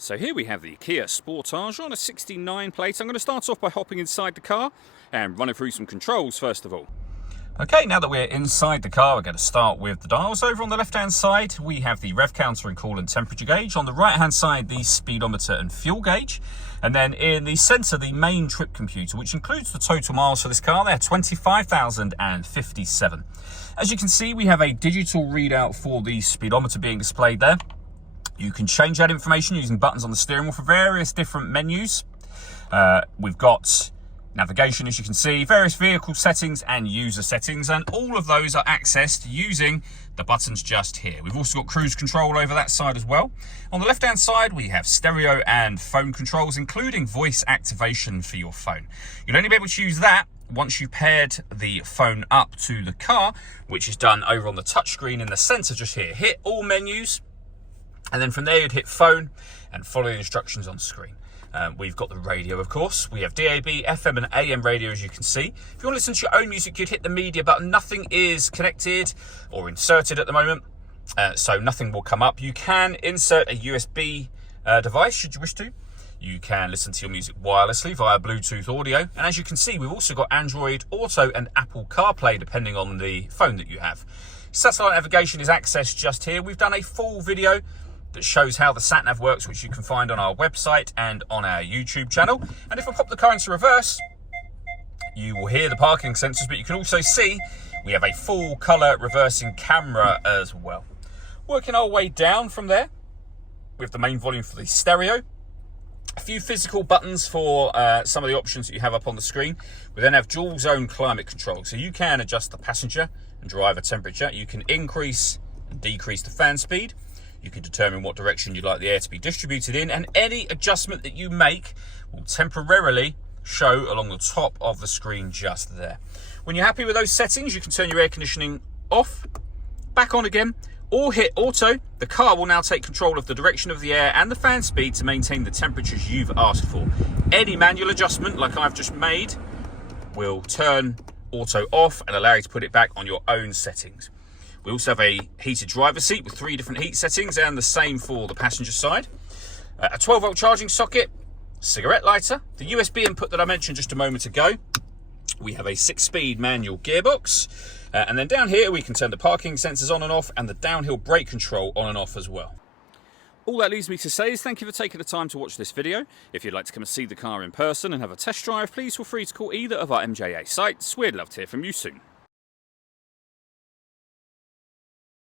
So here we have the Kia Sportage on a 69 plate. I'm going to start off by hopping inside the car and running through some controls first of all. Okay, now that we're inside the car, we're going to start with the dials. Over on the left-hand side, we have the rev counter and coolant temperature gauge. On the right-hand side, the speedometer and fuel gauge. And then in the centre, the main trip computer, which includes the total miles for this car. They're 25,057. As you can see, we have a digital readout for the speedometer being displayed there. You can change that information using buttons on the steering wheel for various different menus. We've got navigation, as you can see, various vehicle settings and user settings, and all of those are accessed using the buttons just here. We've also got cruise control over that side as well. On the left-hand side, we have stereo and phone controls, including voice activation for your phone. You'll only be able to use that once you've paired the phone up to the car, which is done over on the touchscreen in the centre just here. Hit all menus, and then from there you'd hit phone and follow the instructions on screen. We've got the radio, of course. We have DAB, FM and AM radio, as you can see. If you want to listen to your own music, you'd hit the media button. Nothing is connected or inserted at the moment, so nothing will come up. You can insert a USB device should you wish to. You can listen to your music wirelessly via Bluetooth audio. And as you can see, we've also got Android Auto and Apple CarPlay, depending on the phone that you have. Satellite navigation is accessed just here. We've done a full video that shows how the sat-nav works, which you can find on our website and on our YouTube channel. And if I pop the car into reverse, you will hear the parking sensors, but you can also see we have a full colour reversing camera as well. Working our way down from there, we have the main volume for the stereo. A few physical buttons for some of the options that you have up on the screen. We then have dual zone climate control, so you can adjust the passenger and driver temperature. You can increase and decrease the fan speed. You can determine what direction you'd like the air to be distributed in, and any adjustment that you make will temporarily show along the top of the screen just there. When you're happy with those settings, you can turn your air conditioning off, back on again, or hit auto. The car will now take control of the direction of the air and the fan speed to maintain the temperatures you've asked for. Any manual adjustment, like I've just made, will turn auto off and allow you to put it back on your own settings. We also have a heated driver's seat with 3 different heat settings, and the same for the passenger side. A 12-volt charging socket, cigarette lighter, the USB input that I mentioned just a moment ago. We have a 6-speed manual gearbox. And then down here we can turn the parking sensors on and off, and the downhill brake control on and off as well. All that leaves me to say is thank you for taking the time to watch this video. If you'd like to come and see the car in person and have a test drive, please feel free to call either of our MJA sites. We'd love to hear from you soon.